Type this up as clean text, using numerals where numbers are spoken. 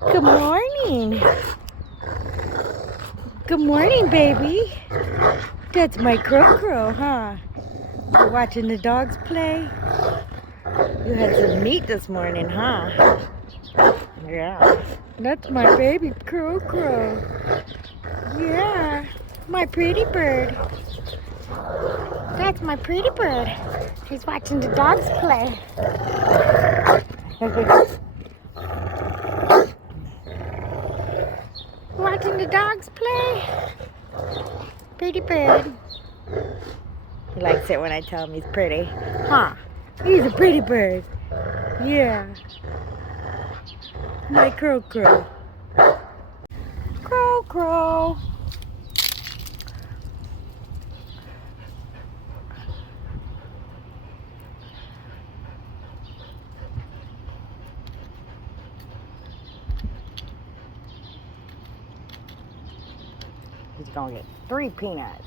Good morning. Good morning, baby. That's my crow, huh? You're watching the dogs play? You had some meat this morning, huh? Yeah. That's my baby crow. Yeah. My pretty bird. That's my pretty bird. He's watching the dogs play. Watching the dogs play. Pretty bird. He likes it when I tell him he's pretty. Huh? He's a pretty bird. Yeah. My crow. Crow. He's gonna get 3 peanuts.